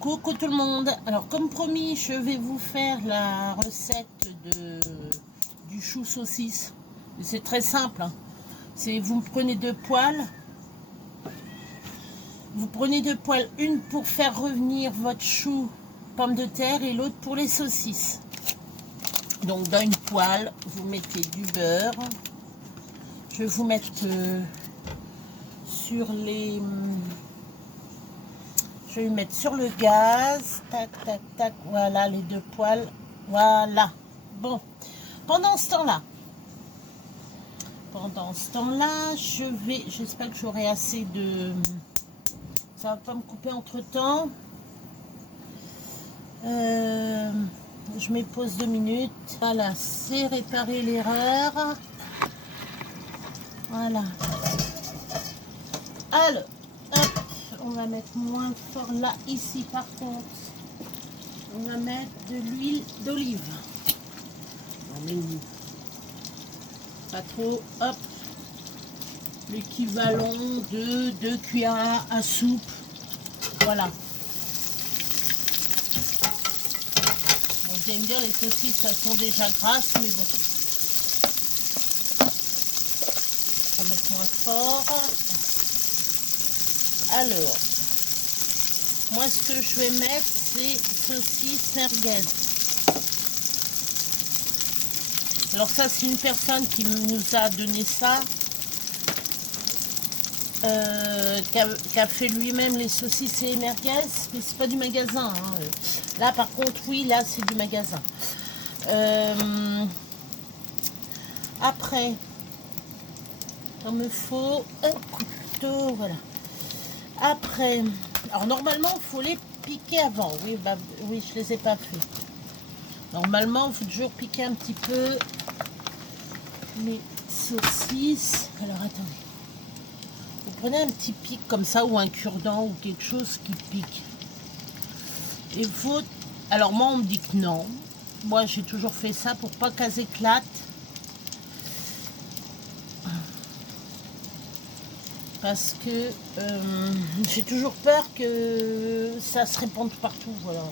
Coucou tout le monde. Alors comme promis, je vais vous faire la recette du chou saucisse. C'est très simple. Hein. Vous prenez deux poêles. Vous prenez deux poêles, une pour faire revenir votre chou pomme de terre et l'autre pour les saucisses. Donc dans une poêle, vous mettez du beurre. Je vais vous mettre sur les... Je vais mettre sur le gaz. Tac, tac, tac. Voilà les deux poêles. Voilà. Bon. Pendant ce temps-là, j'espère que j'aurai assez de... Ça va pas me couper entre temps. Je mets pause 2 minutes. Voilà, c'est réparer l'erreur. Voilà. Alors, hop, on va mettre moins fort là, ici par contre. On va mettre de l'huile d'olive. Pas trop, hop. L'équivalent de 2 cuillères à soupe. Voilà. Bon, vous allez me dire, les saucisses, elles sont déjà grasses, mais bon. On va mettre moins fort. Alors, moi, ce que je vais mettre, c'est saucisses merguez. Alors ça, c'est une personne qui nous a donné ça. Qui a fait lui-même les saucisses et les merguez, mais c'est pas du magasin. Hein. Là, par contre, oui, là, c'est du magasin. Après, il me faut un couteau, voilà. Après, alors normalement, il faut les piquer avant. Oui, bah, oui, je les ai pas fait. Normalement, il faut toujours piquer un petit peu les saucisses. Alors, attendez. Vous prenez un petit pic comme ça ou un cure-dent ou quelque chose qui pique. Et vous... Alors moi on me dit que non. Moi j'ai toujours fait ça pour pas qu'elles éclatent. Parce que j'ai toujours peur que ça se répande partout. Voilà.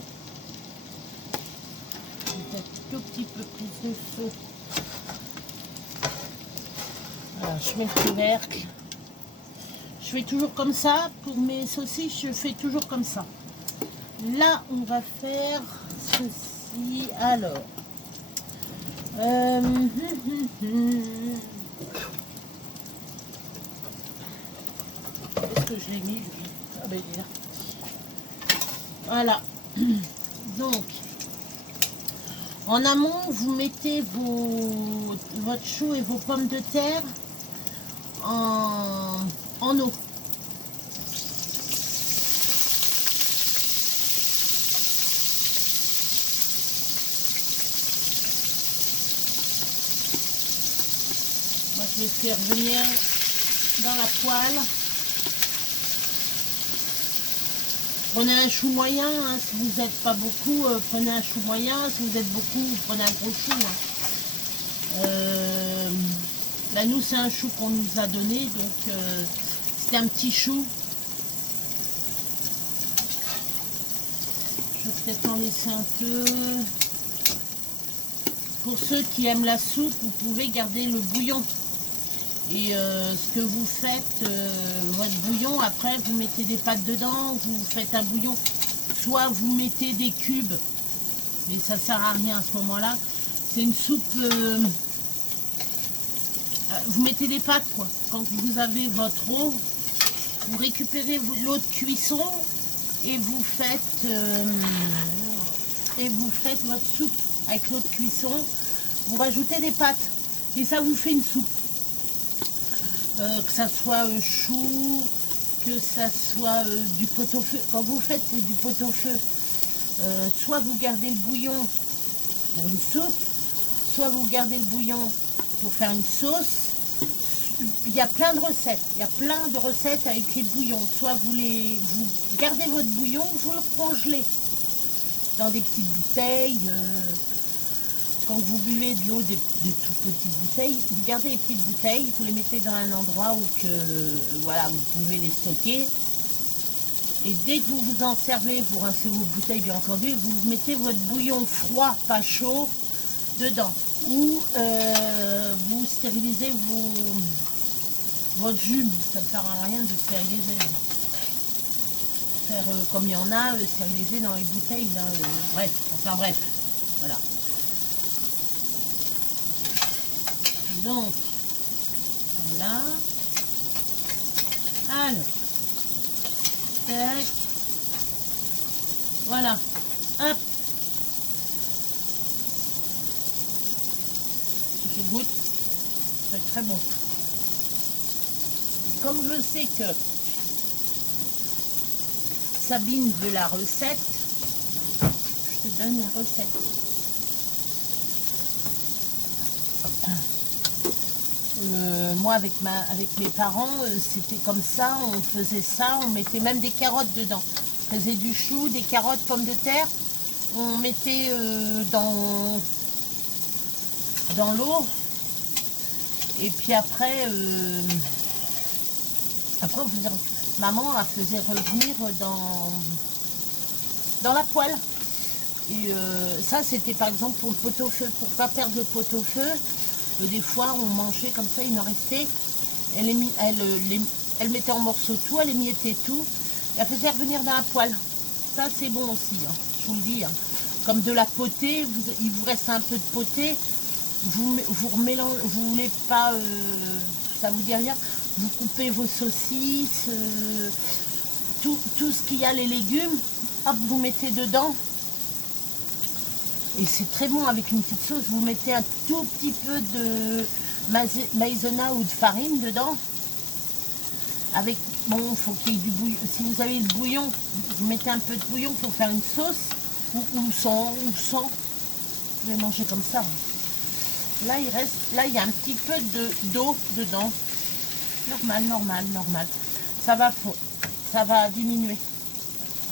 Un tout petit peu plus de feu. Voilà, je mets le couvercle. Je fais toujours comme ça, pour mes saucisses, je fais toujours comme ça. Là, on va faire ceci. Alors, est-ce que je l'ai mis? Ah ben, il est là. Voilà. Donc, en amont, vous mettez votre chou et vos pommes de terre en eau. Moi, je les fais revenir dans la poêle. Prenez un chou moyen, hein, si vous n'êtes pas beaucoup, prenez un chou moyen. Si vous êtes beaucoup, prenez un gros chou. Hein. Là, nous, c'est un chou qu'on nous a donné, donc c'est un petit chou. Je vais peut-être en laisser un peu. Pour ceux qui aiment la soupe, vous pouvez garder le bouillon. Et ce que vous faites, votre bouillon, après vous mettez des pâtes dedans, vous faites un bouillon. Soit vous mettez des cubes, mais ça sert à rien à ce moment-là. C'est une soupe... vous mettez des pâtes, quoi. Quand vous avez votre eau, vous récupérez l'eau de cuisson et vous faites votre soupe avec l'eau de cuisson. Vous rajoutez des pâtes et ça vous fait une soupe. Que ça soit chou, que ça soit du pot-au-feu. Quand vous faites du pot-au-feu, soit vous gardez le bouillon pour une soupe, soit vous gardez le bouillon pour faire une sauce. Il y a plein de recettes. Il y a plein de recettes avec les bouillons. Soit vous gardez votre bouillon, vous le congelez dans des petites bouteilles. Quand vous buvez de l'eau des tout petites bouteilles, vous gardez les petites bouteilles, vous les mettez dans un endroit où voilà, vous pouvez les stocker. Et dès que vous vous en servez, vous rincez vos bouteilles bien entendu, vous mettez votre bouillon froid, pas chaud, dedans. Ou vous stérilisez votre jus. Ça ne sert à rien de stériliser. Faire comme il y en a, stériliser dans les bouteilles. Là, bref, enfin bref. Voilà. Donc, voilà. Alors. Tac. Voilà. Hop. Je goûte. C'est très bon. Comme je sais que Sabine veut la recette, je te donne la recette. Moi avec mes parents, c'était comme ça, on faisait ça, on mettait même des carottes dedans. On faisait du chou, des carottes, pommes de terre, on mettait dans l'eau. Et puis après, maman elle faisait revenir dans la poêle. Et ça c'était par exemple pour le pot-au-feu, pour pas perdre le pot-au-feu. Des fois on mangeait comme ça, il en restait. Elle mettait en morceaux tout, elle émiettait tout. Elle faisait revenir dans la poêle. Ça c'est bon aussi, hein, je vous le dis. Hein. Comme de la potée, il vous reste un peu de potée. Vous remélangez, vous voulez pas, ça vous dit rien. Vous coupez vos saucisses, tout ce qu'il y a, les légumes, hop, vous mettez dedans. Et c'est très bon avec une petite sauce. Vous mettez un tout petit peu de maïzena ou de farine dedans. Avec, bon, il faut qu'il y ait du bouillon. Si vous avez le bouillon, vous mettez un peu de bouillon pour faire une sauce. Ou sans. Vous pouvez manger comme ça. Là, il y a un petit peu d'eau dedans. Normal. Ça va diminuer.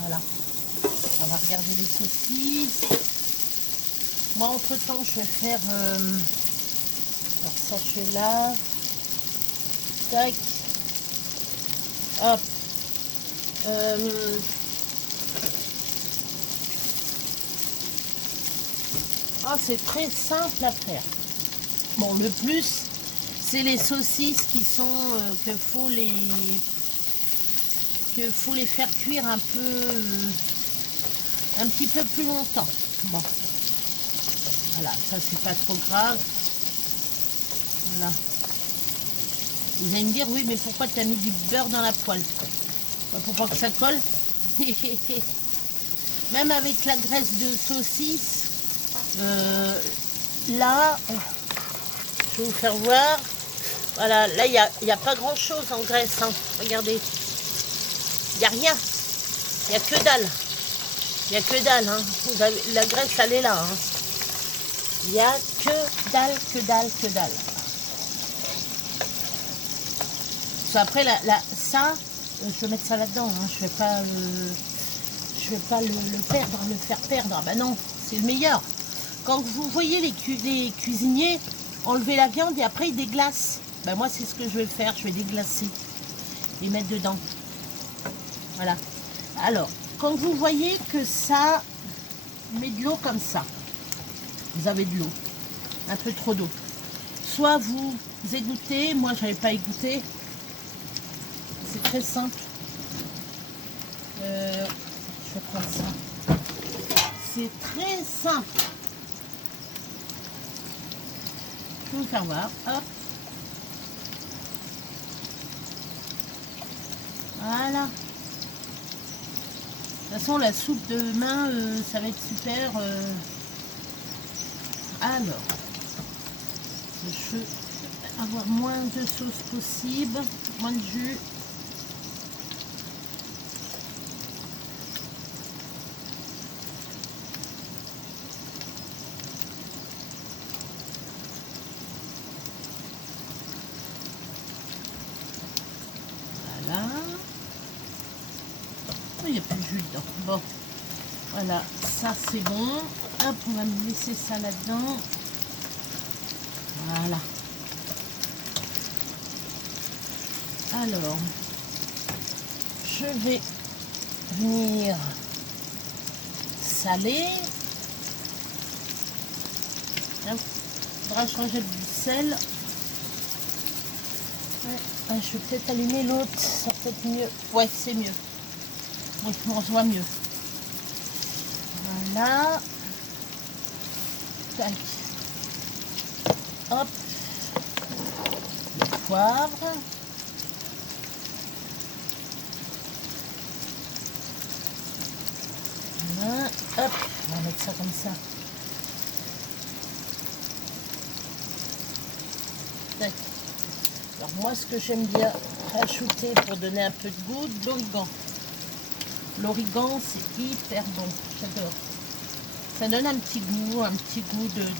Voilà. On va regarder les saucisses. Moi, entre temps, je vais faire. Alors ça, je lave. Tac. Hop. Ah, c'est très simple à faire. Bon, le plus, c'est les saucisses qui sont qu'il faut les faire cuire un petit peu plus longtemps. Bon, voilà, ça c'est pas trop grave. Voilà. Vous allez me dire, oui, mais pourquoi tu as mis du beurre dans la poêle? Pour pas que ça colle. Même avec la graisse de saucisse, là, je vais vous faire voir. Voilà, là, il n'y a pas grand-chose en graisse. Hein. Regardez. Il n'y a rien. Il n'y a que dalle. Il n'y a que dalle. Hein. La graisse, elle est là. Hein. Il n'y a que dalle. Après, ça, je vais mettre ça là-dedans. Hein. Je vais pas le faire perdre. Ah ben non, c'est le meilleur. Quand vous voyez les cuisiniers enlever la viande et après ils déglacent. Ben moi, c'est ce que je vais faire. Je vais déglacer. Les mettre dedans. Voilà. Alors, quand vous voyez que ça met de l'eau comme ça, vous avez de l'eau. Un peu trop d'eau. Soit vous égouttez. Moi, je n'avais pas égoutté. C'est très simple. Je vais prendre ça. C'est très simple. Je vais vous faire voir. Hop. Voilà. De toute façon, la soupe de demain, ça va être super. Alors, je veux avoir moins de sauce possible, moins de jus. Il n'y a plus de jus dedans. Bon, voilà, ça c'est bon. Hop, on va laisser ça là-dedans. Voilà. Alors, je vais venir saler. Il faudra changer du sel. Ouais. Ah, je vais peut-être allumer l'autre, ça sera peut-être mieux. Ouais, c'est mieux. Oui, on se voit mieux. Voilà. Tac. Hop. Le poivre. Voilà. Hop. On va mettre ça comme ça. Tac. Alors moi, ce que j'aime bien rajouter pour donner un peu de goût, de l'origan. L'origan, c'est hyper bon. J'adore. Ça donne un petit goût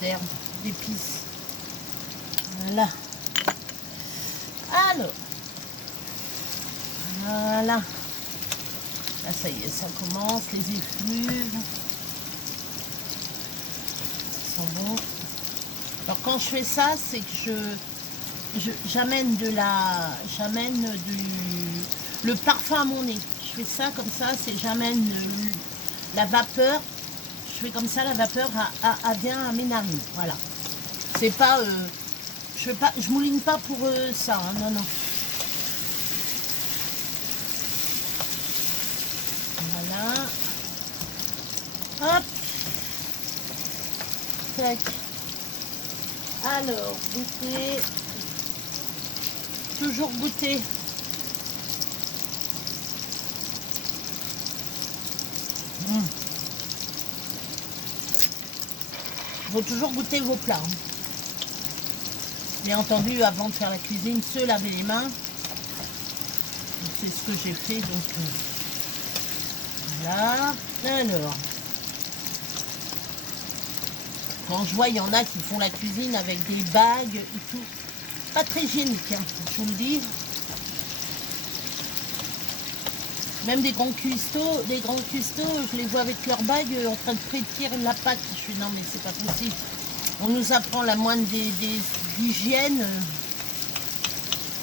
d'herbe, d'épices. Voilà. Alors. Voilà. Là, ça y est, ça commence. Les effluves. Ça sent bon. Alors, quand je fais ça, c'est que j'amène le parfum à mon nez. Je fais ça comme ça, c'est j'amène la vapeur. Je fais comme ça, la vapeur vient à mes narines. Voilà. C'est pas, je mouline pas pour ça. Hein, non, non. Voilà. Hop. Tac. Alors, goûter. Toujours goûter. Il faut toujours goûter vos plats. Hein. Bien entendu, avant de faire la cuisine, se laver les mains. C'est ce que j'ai fait. Donc, voilà. Alors, quand je vois, il y en a qui font la cuisine avec des bagues et tout. Pas très hygiénique, hein, je vous le dis. Même des grands cuistots, je les vois avec leurs bagues en train de frétir la pâte. Je suis non mais c'est pas possible. On nous apprend la moindre d'hygiène.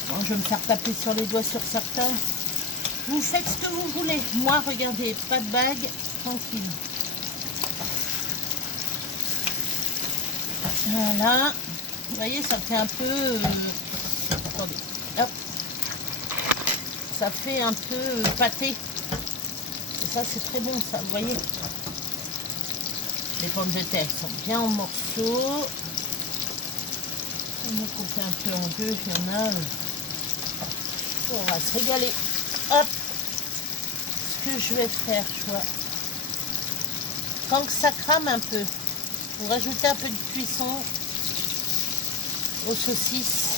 Bon, je vais me faire taper sur les doigts sur certains. Vous faites ce que vous voulez. Moi, regardez, pas de bague, tranquille. Voilà. Vous voyez, ça fait un peu... attendez. Hop. Ça fait un peu pâté. Et ça, c'est très bon, ça, vous voyez. Les pommes de terre sont bien en morceaux. On va couper un peu en deux, il y en a. On va se régaler. Hop. Ce que je vais faire, je vois. Quand ça crame un peu, vous rajoutez un peu de cuisson aux saucisses.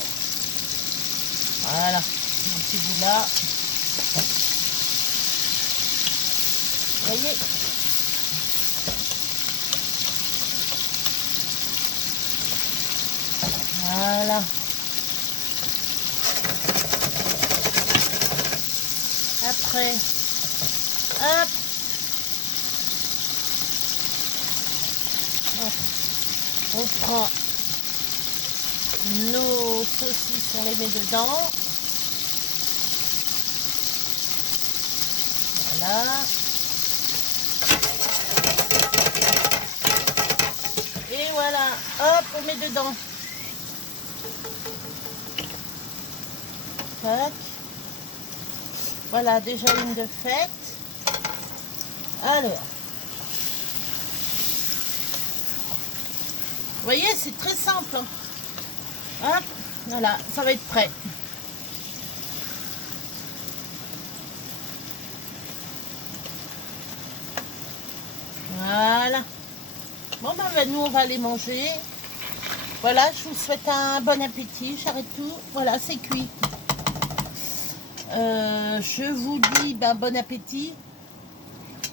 Voilà. Un petit bout là. Vous voyez? Voilà. Après, hop. On prend nos saucisses, on les met dedans. Voilà. Et voilà, hop, on met dedans. Tac. Voilà, déjà une de faite. Alors. Vous voyez, c'est très simple. Hop, voilà, ça va être prêt. Voilà. Bon, ben, nous, on va aller manger. Voilà, je vous souhaite un bon appétit. J'arrête tout. Voilà, c'est cuit. Je vous dis bon appétit.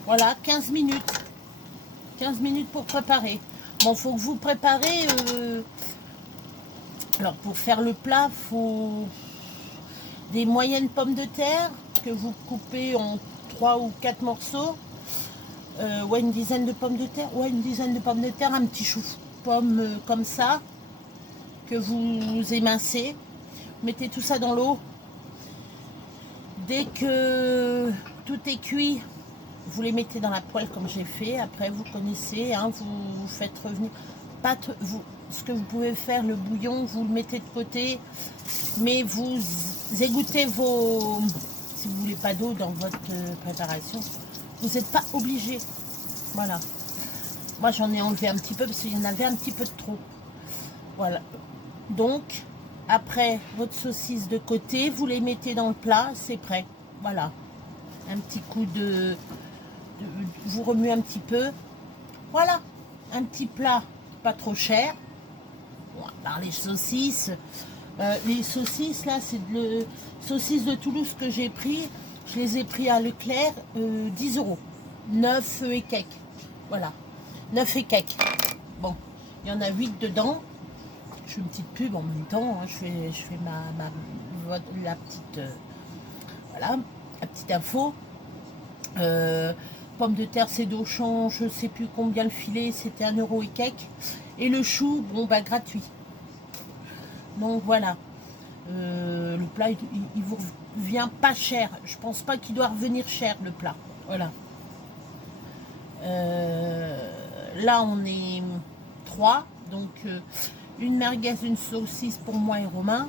Voilà, 15 minutes. 15 minutes pour préparer. Bon, faut que vous préparez. Alors, pour faire le plat, faut des moyennes pommes de terre que vous coupez en 3 ou 4 morceaux. Ouais, une dizaine de pommes de terre. Ouais, une dizaine de pommes de terre. Un petit chou-pomme comme ça que vous émincez. Mettez tout ça dans l'eau. Dès que tout est cuit, vous les mettez dans la poêle comme j'ai fait. Après, vous connaissez, hein, vous faites revenir. Pas ce que vous pouvez faire, le bouillon, vous le mettez de côté, mais vous égouttez vos... Si vous voulez pas d'eau dans votre préparation, vous n'êtes pas obligé. Voilà. Moi, j'en ai enlevé un petit peu parce qu'il y en avait un petit peu de trop. Voilà. Donc, après votre saucisse de côté, vous les mettez dans le plat, c'est prêt. Voilà. Un petit coup vous remuez un petit peu. Voilà. Un petit plat pas trop cher. Bon, à part les saucisses. Les saucisses, là, c'est de saucisses de Toulouse que j'ai pris. Je les ai pris à Leclerc, 10 €. 9 et quelques. Voilà. 9 et quelques. Bon, il y en a 8 dedans. Je fais une petite pub en même temps. Hein. Je fais la petite... voilà, la petite info. Pommes de terre, c'est d'Auchan, je sais plus combien le filet, c'était 1 € et quelques. Et le chou, bon, bah, gratuit. Donc, voilà. Le plat, il vous revient pas cher. Je pense pas qu'il doit revenir cher, le plat. Voilà. Là, on est 3. Donc, une merguez, une saucisse pour moi et Romain.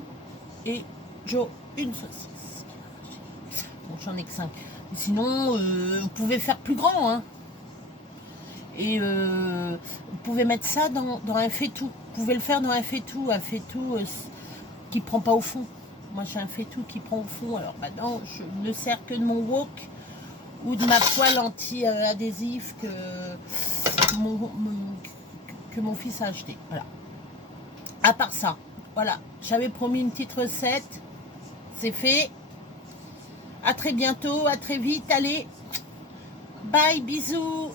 Et Joe, une saucisse. Bon, j'en ai que 5. Sinon, vous pouvez faire plus grand. Hein. Et vous pouvez mettre ça dans un faitout. Vous pouvez le faire dans un faitout. Un faitout qui ne prend pas au fond. Moi, j'ai un faitout qui prend au fond. Alors maintenant, je ne sers que de mon wok ou de ma poêle anti-adhésif que mon fils a acheté. Voilà. À part ça, voilà. J'avais promis une petite recette. C'est fait. À très bientôt. À très vite. Allez. Bye. Bisous.